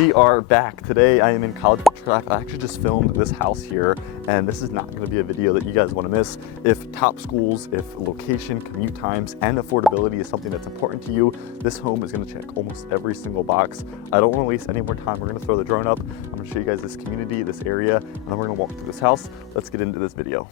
We are back. Today I am in Collegeville. I actually just filmed this house here, and this is not going to be a video that you guys want to miss. If top schools, if location, commute times, and affordability is something that's important to you, this home is going to check almost every single box. I don't want to waste any more time. We're going to throw the drone up. I'm going to show you guys this community, this area, and then we're going to walk through this house. Let's get into this video.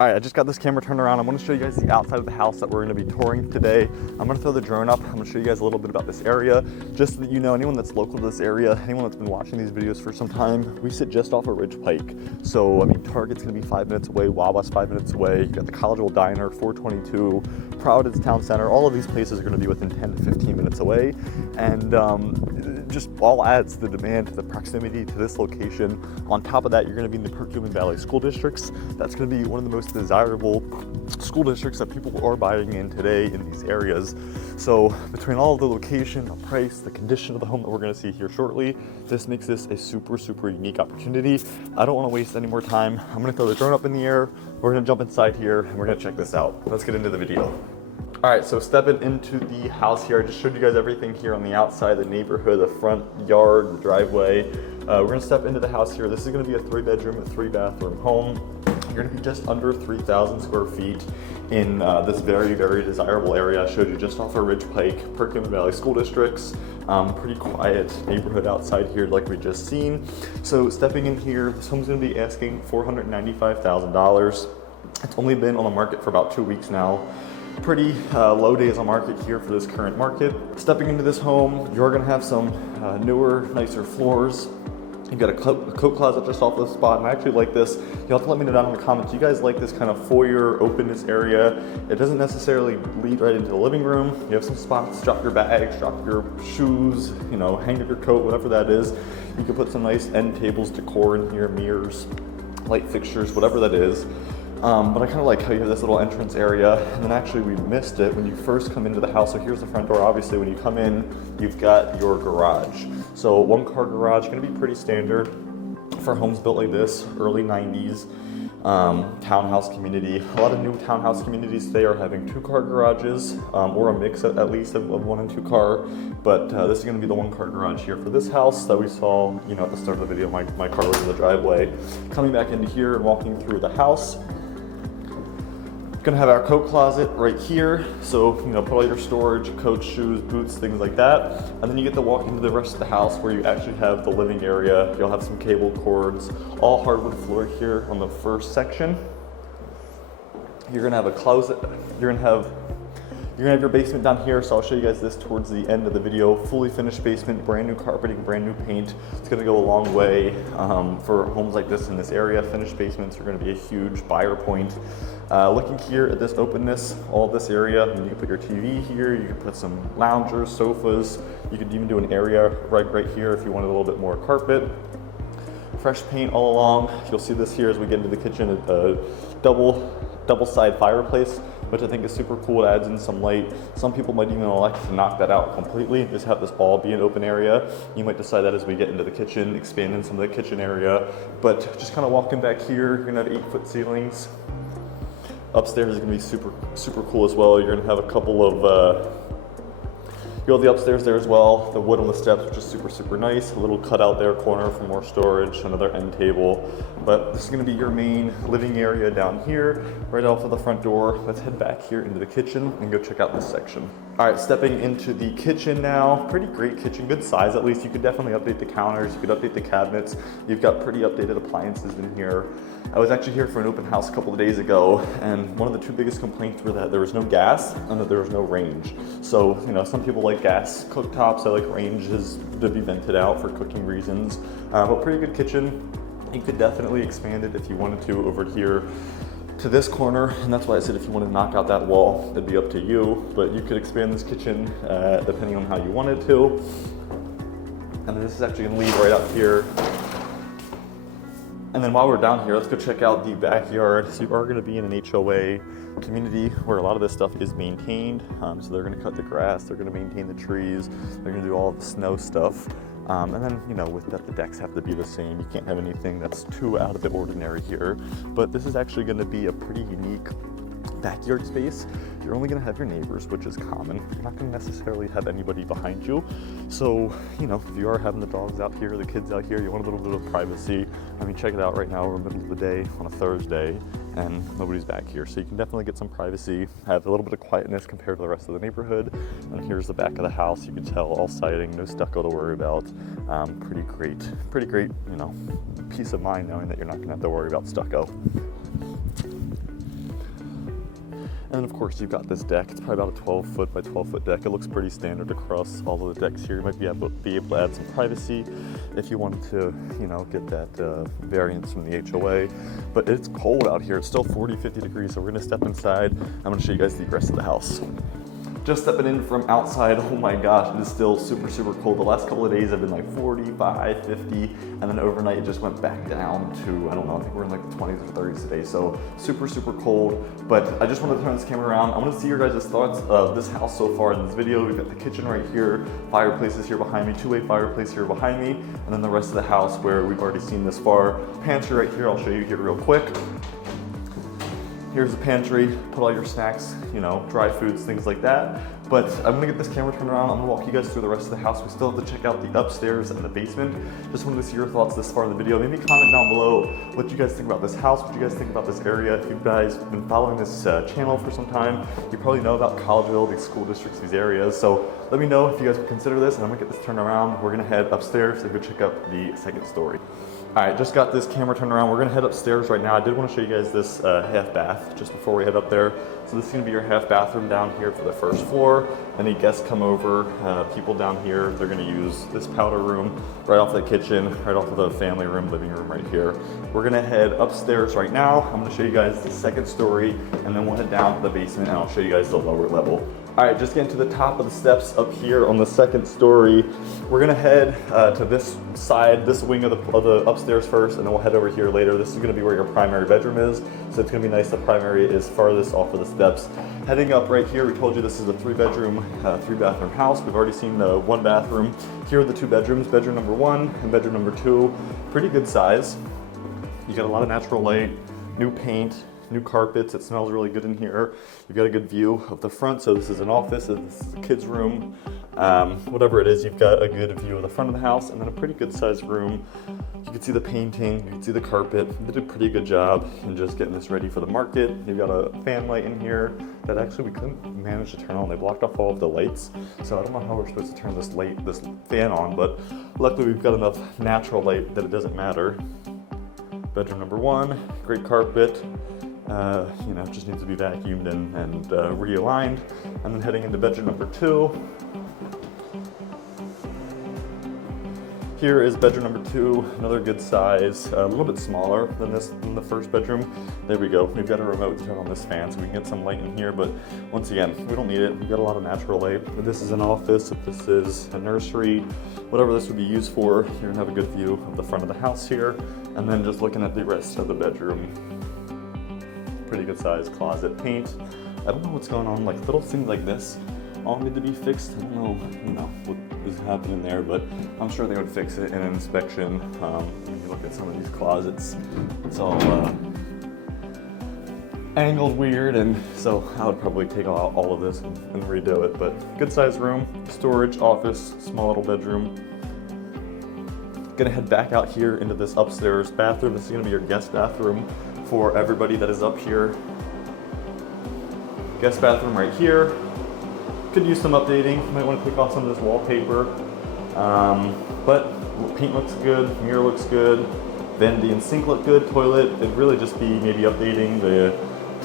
All right, I just got this camera turned around. I want to show you guys the outside of the house that we're going to be touring today. I'm going to throw the drone up. I'm going to show you guys a little bit about this area, just so that you know, anyone that's local to this area, anyone that's been watching these videos for some time, we sit just off of Ridge Pike. So, I mean, Target's going to be 5 minutes away, Wawa's 5 minutes away. You got the Collegeville Diner, 422, Providence Town Center. All of these places are going to be within 10 to 15 minutes away. And just all adds to the demand, to the proximity to this location. On top of that, you're going to be in the Perkiomen Valley School Districts. That's going to be one of the most desirable school districts that people are buying in today in these areas. So between all of the location, the price, the condition of the home that we're going to see here shortly, this makes this a super unique opportunity. I don't want to waste any more time. I'm going to throw the drone up in the air. We're going to jump inside here and we're going to check this out. Let's get into the video. All right, so stepping into the house here, I just showed you guys everything here on the outside, the neighborhood, the front yard, the driveway. We're gonna step into the house here. This is gonna be a 3-bedroom, 3-bathroom home. You're gonna be just under 3,000 square feet in this very desirable area. I showed you just off of Ridge Pike, Perkiomen Valley School Districts. Pretty quiet neighborhood outside here like we just seen. So stepping in here, this home's gonna be asking $495,000. It's only been on the market for about 2 weeks now. Pretty low days on market here for this current market. Stepping into this home, you're gonna have some newer, nicer floors. You've got a coat closet just off the spot, and I actually like this. You'll have to let me know down in the comments. You guys like this kind of foyer openness area. It doesn't necessarily lead right into the living room. You have some spots, drop your bags, drop your shoes, you know, hang up your coat, whatever that is. You can put some nice end tables, decor in here, mirrors, light fixtures, whatever that is. But I kind of like how you have this little entrance area, and then actually we missed it when you first come into the house. So here's the front door. Obviously when you come in, you've got your garage. So 1-car garage, gonna be pretty standard for homes built like this, early 90s, townhouse community. A lot of new townhouse communities today are having 2-car garages, or a mix at least of 1 and 2-car. But this is gonna be the 1-car garage here for this house that we saw, you know, at the start of the video. My car was in the driveway. Coming back into here and walking through the house, gonna have our coat closet right here. So, you know, put all your storage, coats, shoes, boots, things like that. And then you get to walk into the rest of the house where you actually have the living area. You'll have some cable cords, all hardwood floor here on the first section. You're gonna have a closet. You're gonna have your basement down here, so I'll show you guys this towards the end of the video. Fully finished basement, brand new carpeting, brand new paint. It's gonna go a long way for homes like this in this area. Finished basements are gonna be a huge buyer point. Looking here at this openness, all this area, and you can put your TV here, you can put some loungers, sofas. You could even do an area right here if you wanted a little bit more carpet. Fresh paint all along. You'll see this here as we get into the kitchen, a double side fireplace, which I think is super cool. It adds in some light. Some people might even elect to knock that out completely and just have this all be an open area. You might decide that as we get into the kitchen, expand in some of the kitchen area. But just kind of walking back here, you're gonna have 8-foot ceilings. Upstairs is gonna be super cool as well. You're gonna have a couple of, you have the upstairs there as well. The wood on the steps, which is super nice. A little cutout there, corner for more storage, another end table. But this is gonna be your main living area down here, right off of the front door. Let's head back here into the kitchen and go check out this section. All right, stepping into the kitchen now. Pretty great kitchen, good size at least. You could definitely update the counters, you could update the cabinets. You've got pretty updated appliances in here. I was actually here for an open house a couple of days ago, and one of the 2 biggest complaints were that there was no gas and that there was no range. So, you know, some people like gas cooktops, I like ranges to be vented out for cooking reasons. But pretty good kitchen. You could definitely expand it if you wanted to over here to this corner, and that's why I said if you want to knock out that wall, that'd be up to you. But you could expand this kitchen depending on how you wanted to. And then this is actually gonna lead right out here. And then while we're down here, let's go check out the backyard. So you are gonna be in an HOA community where a lot of this stuff is maintained. So they're gonna cut the grass, they're gonna maintain the trees, they're gonna do all the snow stuff. And then, you know, with that, the decks have to be the same. You can't have anything that's too out of the ordinary here. But this is actually going to be a pretty unique backyard space. You're only going to have your neighbors, which is common. You're not going to necessarily have anybody behind you. So, you know, if you are having the dogs out here, the kids out here, you want a little bit of privacy. I mean, check it out right now. We're in the middle of the day on a Thursday and nobody's back here. So you can definitely get some privacy, have a little bit of quietness compared to the rest of the neighborhood. And here's the back of the house. You can tell all siding, no stucco to worry about. Pretty great, you know, peace of mind knowing that you're not going to have to worry about stucco. And of course, you've got this deck. It's probably about a 12-foot by 12-foot deck. It looks pretty standard across all of the decks here. You might be able to add some privacy if you wanted to, you know, get that variance from the HOA. But it's cold out here. It's still 40, 50 degrees, so we're gonna step inside. I'm gonna show you guys the rest of the house. Just stepping in from outside, oh my gosh, it is still super cold. The last couple of days have been like 45, 50, and then overnight it just went back down to, I don't know, I think we're in like the 20s or 30s today, so super cold. But I just wanted to turn this camera around. I want to see your guys' thoughts of this house so far in this video. We've got the kitchen right here, fireplaces here behind me, two-way fireplace here behind me, and then the rest of the house where we've already seen this far. Pantry right here, I'll show you here real quick. Here's the pantry, put all your snacks, you know, dry foods, things like that. But I'm gonna get this camera turned around. I'm gonna walk you guys through the rest of the house. We still have to check out the upstairs and the basement. Just wanted to see your thoughts this far in the video. Maybe comment down below what you guys think about this house, what you guys think about this area. If you guys have been following this channel for some time, you probably know about Collegeville, these school districts, these areas. So let me know if you guys would consider this, and I'm gonna get this turned around. We're gonna head upstairs and go check out the second story. All right, just got this camera turned around. We're gonna head upstairs right now. I did wanna show you guys this half bath just before we head up there. So this is gonna be your half bathroom down here for the first floor. Any guests come over, people down here, they're gonna use this powder room right off the kitchen, right off of the family room, living room right here. We're gonna head upstairs right now. I'm gonna show you guys the second story, and then we'll head down to the basement and I'll show you guys the lower level. All right, just getting to the top of the steps up here on the second story. We're gonna head to this side, this wing of the upstairs first, and then we'll head over here later. This is gonna be where your primary bedroom is, so it's gonna be nice. The primary is farthest off of the steps. Heading up right here, we told you this is a three-bedroom, three-bathroom house. We've already seen the one bathroom. Here are the two bedrooms, bedroom number 1 and bedroom number 2. Pretty good size. You got a lot of natural light, new paint, new carpets. It smells really good in here. You've got a good view of the front. So this is an office, this is a kid's room. Whatever it is, you've got a good view of the front of the house, and then a pretty good sized room. You can see the painting, you can see the carpet. They did a pretty good job in just getting this ready for the market. You've got a fan light in here that actually we couldn't manage to turn on. They blocked off all of the lights. So I don't know how we're supposed to turn this fan on, but luckily we've got enough natural light that it doesn't matter. Bedroom number 1, great carpet. You know, just needs to be vacuumed and realigned. And then heading into bedroom number 2. Here is bedroom number 2, another good size, a little bit smaller than the first bedroom. There we go. We've got a remote to turn on this fan so we can get some light in here, but once again, we don't need it. We've got a lot of natural light. If this is an office, if this is a nursery, whatever this would be used for, you're gonna have a good view of the front of the house here. And then just looking at the rest of the bedroom, pretty good size closet. Paint, I don't know what's going on, like little things like this all need to be fixed. I don't know, you know, what is happening there, but I'm sure they would fix it in an inspection. When you look at some of these closets, it's all angled weird, and so I would probably take out all of this and redo it. But good sized room, storage, office, small little bedroom. Gonna head back out here into this upstairs bathroom. This is gonna be your guest bathroom for everybody that is up here. Guest bathroom right here. Could use some updating. Might want to take off some of this wallpaper. But paint looks good, mirror looks good, vanity and sink look good, toilet. It'd really just be maybe updating the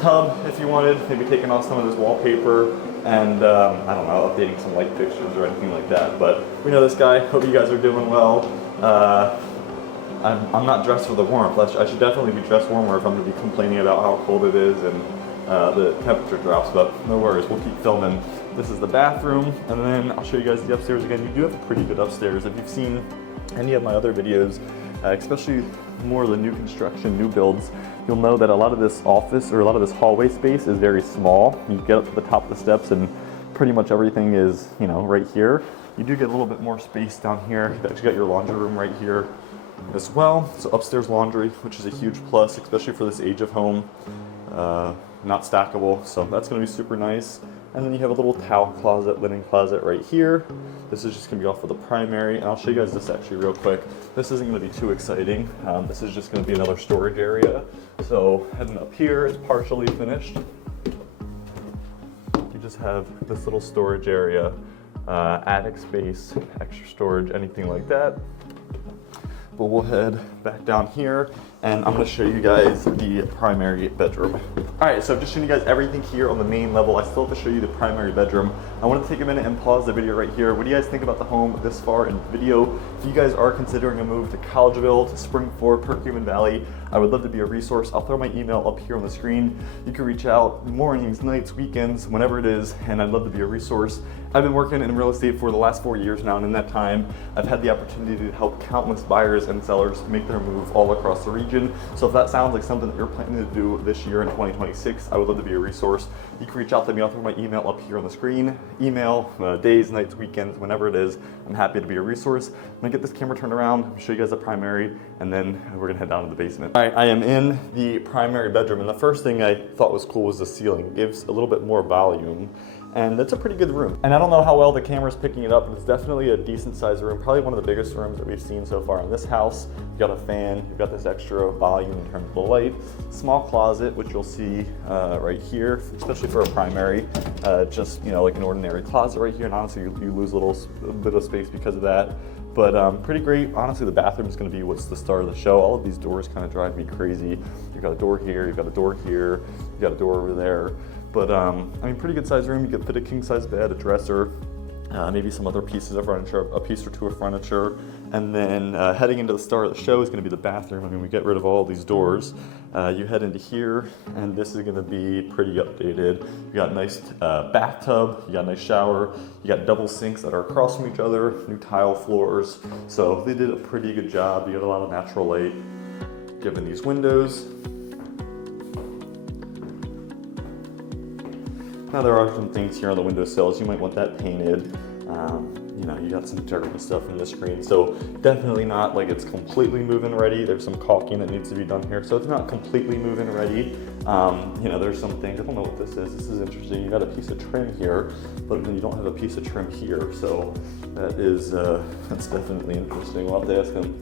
tub if you wanted, maybe taking off some of this wallpaper and I don't know, updating some light fixtures or anything like that. But we know this guy. Hope you guys are doing well. I'm not dressed for the warmth. I should definitely be dressed warmer if I'm going to be complaining about how cold it is and the temperature drops, but no worries, we'll keep filming. This is the bathroom, and then I'll show you guys the upstairs again. You do have a pretty good upstairs. If you've seen any of my other videos, especially more of the new construction, new builds, you'll know that a lot of this office or a lot of this hallway space is very small. You get up to the top of the steps and pretty much everything is, you know, right here. You do get a little bit more space down here. You've actually got your laundry room right here as well. So upstairs laundry, which is a huge plus, especially for this age of home. Not stackable, so that's going to be super nice. And then you have a little towel closet, linen closet right here. This is just going to be off of the primary, and I'll show you guys this actually real quick. This isn't going to be too exciting. This is just going to be another storage area. So heading up here is partially finished. You just have this little storage area, attic space, extra storage, anything like that. But we'll head back down here and I'm gonna show you guys the primary bedroom. All right, so I've just shown you guys everything here on the main level. I still have to show you the primary bedroom. I wanted to take a minute and pause the video right here. What do you guys think about the home this far in the video? If you guys are considering a move to Collegeville, to Spring-Ford, Perkiomen Valley, I would love to be a resource. I'll throw my email up here on the screen. You can reach out mornings, nights, weekends, whenever it is, and I'd love to be a resource. I've been working in real estate for the last 4 years now, and in that time, I've had the opportunity to help countless buyers and sellers make their move all across the region. So if that sounds like something that you're planning to do this year in 2026, I would love to be a resource. You can reach out to me. I'll throw my email up here on the screen. Email, days, nights, weekends, whenever it is. I'm happy to be a resource. I'm gonna get this camera turned around, show you guys the primary, and then we're gonna head down to the basement. All right, I am in the primary bedroom, and the first thing I thought was cool was the ceiling. It gives a little bit more volume. And it's a pretty good room. And I don't know how well the camera's picking it up, but it's definitely a decent sized room. Probably one of the biggest rooms that we've seen so far in this house. You've got a fan, you've got this extra volume in terms of the light. Small closet, which you'll see right here, especially for a primary. Just, you know, like an ordinary closet right here. And honestly, you lose a bit of space because of that. But pretty great. Honestly, the bathroom is going to be what's the star of the show. All of these doors kind of drive me crazy. You've got a door here, you've got a door here, you've got a door over there. But I mean, pretty good size room. You could fit a king size bed, a dresser, maybe some other pieces of furniture, a piece or two of furniture. And then heading into the star of the show is going to be the bathroom. I mean, we get rid of all these doors. You head into here, and this is going to be pretty updated. You got a nice bathtub, you got a nice shower, you got double sinks that are across from each other, new tile floors. So they did a pretty good job. You got a lot of natural light given these windows. Now there are some things here on the windowsills. You might want that painted. You know, you got some dirt and stuff in the screen. So definitely not like it's completely move-in ready. There's some caulking that needs to be done here. So it's not completely move-in ready. You know, there's some things, I don't know what this is. This is interesting. You got a piece of trim here, but then you don't have a piece of trim here. So that is, that's definitely interesting. We'll have to ask them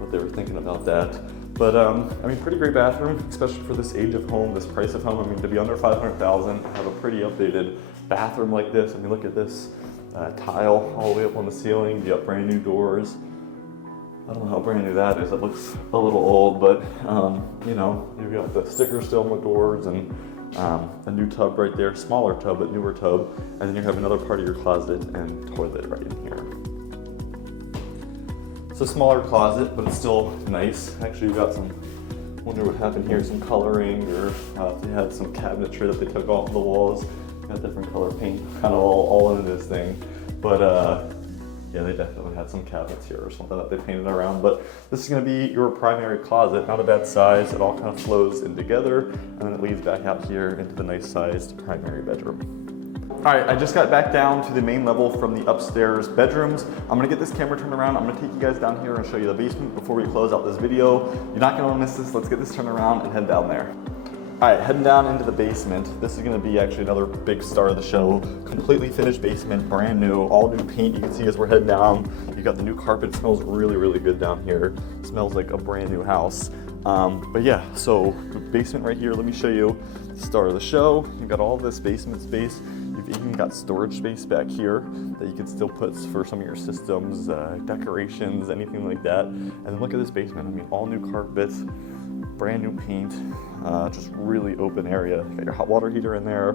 what they were thinking about that. But I mean, pretty great bathroom, especially for this age of home, this price of home. I mean, to be under $500,000, have a pretty updated bathroom like this. I mean, look at this tile all the way up on the ceiling. You got brand new doors. I don't know how brand new that is. It looks a little old, but you know, you've got the stickers still on the doors and a new tub right there, smaller tub, but newer tub. And then you have another part of your closet and toilet right in here. It's a smaller closet, but it's still nice. Actually, you got some, wonder what happened here, some coloring, or if they had some cabinetry that they took off the walls. Got different color paint, kind of all into this thing. But yeah, they definitely had some cabinets here or something that they painted around. But this is gonna be your primary closet, not a bad size. It all kind of flows in together, and then it leads back out here into the nice sized primary bedroom. All right, I just got back down to the main level from the upstairs bedrooms. I'm gonna get this camera turned around. I'm gonna take you guys down here and show you the basement before we close out this video. You're not gonna wanna miss this. Let's get this turned around and head down there. All right, heading down into the basement. This is gonna be actually another big star of the show. Completely finished basement, brand new, all new paint. You can see as we're heading down, you got the new carpet. It smells really, really good down here. It smells like a brand new house. But yeah, so the basement right here, let me show you the star of the show. You've got all this basement space. You've even got storage space back here that you can still put for some of your systems, decorations, anything like that. And then look at this basement. I mean, all new carpets, brand new paint, just really open area. You got your hot water heater in there,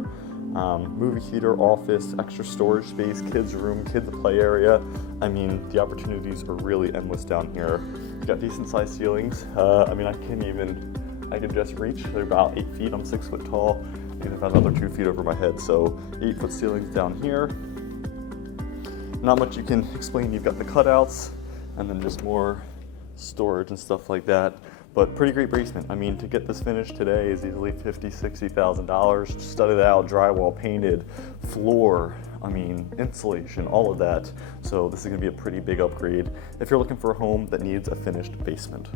movie theater, office, extra storage space, kids room, kids play area. I mean, the opportunities are really endless down here. You got decent sized ceilings. I mean, I can just reach. They're about 8 feet. I'm 6 foot tall. And about another 2 feet over my head. So 8 foot ceilings down here. Not much you can explain. You've got the cutouts and then just more storage and stuff like that. But pretty great basement. I mean, to get this finished today is easily $50,000, $60,000. Studded out, drywall, painted, floor, I mean, insulation, all of that. So this is gonna be a pretty big upgrade if you're looking for a home that needs a finished basement.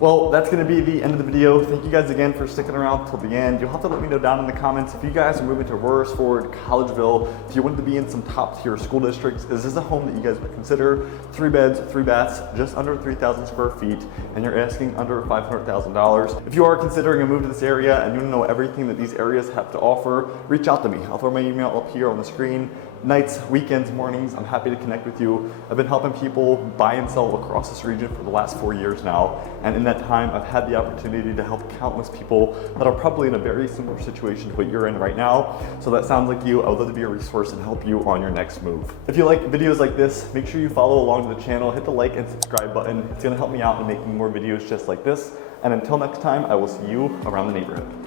Well, that's gonna be the end of the video. Thank you guys again for sticking around till the end. You'll have to let me know down in the comments if you guys are moving to Royersford, Collegeville, if you wanted to be in some top tier school districts, is this a home that you guys would consider? 3 beds, 3 baths, just under 3,000 square feet, and you're asking under $500,000. If you are considering a move to this area and you wanna know everything that these areas have to offer, reach out to me. I'll throw my email up here on the screen. Nights, weekends, mornings, I'm happy to connect with you. I've been helping people buy and sell across this region for the last 4 years now. And in that time, I've had the opportunity to help countless people that are probably in a very similar situation to what you're in right now. So that sounds like you. I would love to be a resource and help you on your next move. If you like videos like this, make sure you follow along to the channel, hit the like and subscribe button. It's gonna help me out in making more videos just like this. And until next time, I will see you around the neighborhood.